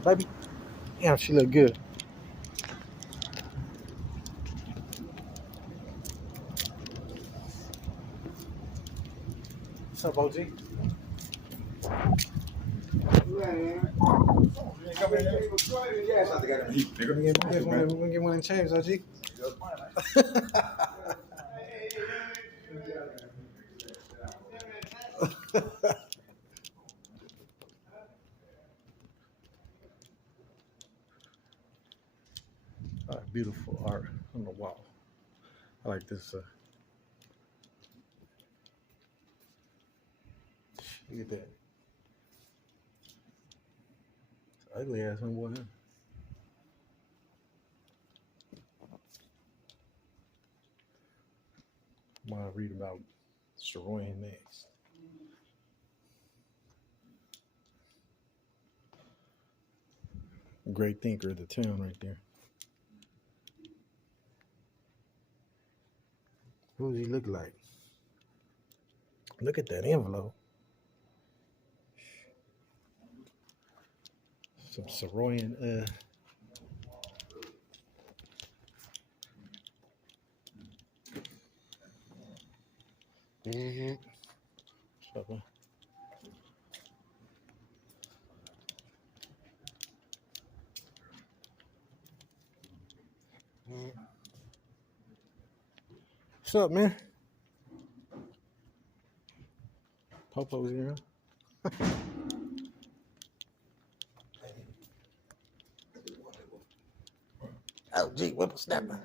up, baby? Damn, she look good. What's up, OG? We're gonna get one in change, OG. Beautiful art on the wall. I like this. Look at that. It's ugly ass homeboy, huh? I'm gonna read about Saroyan next. Great thinker of the town right there. Who does he look like? Look at that envelope. Some Saroyan What's up, man? What's up, man? Popo's here. Oh, gee, whippersnapper.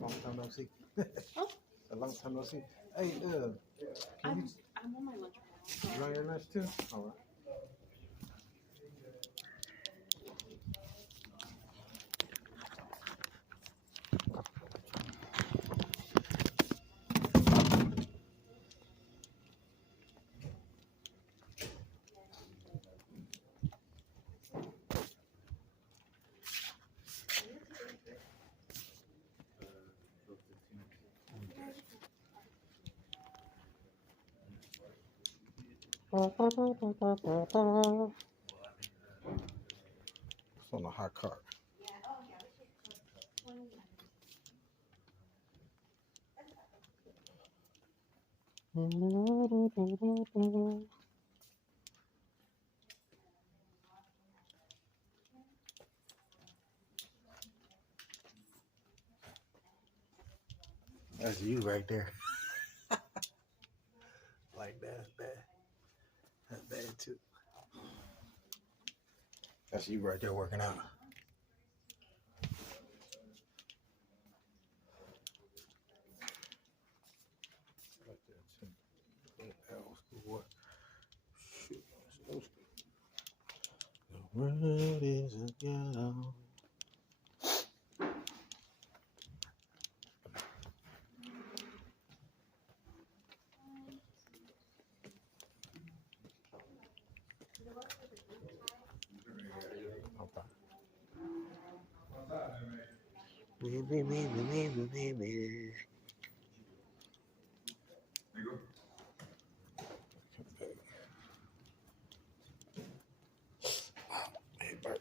Long time no see. Oh. A long time no see. Hey, I'm on my lunch right now. You on your lunch too? All right. It's on a hot cart. That's you right there. Like that's bad. That's bad too. That's you right there working out. Like that too. What? Shoot, the world is a ghetto. Baby. Hey, Bert.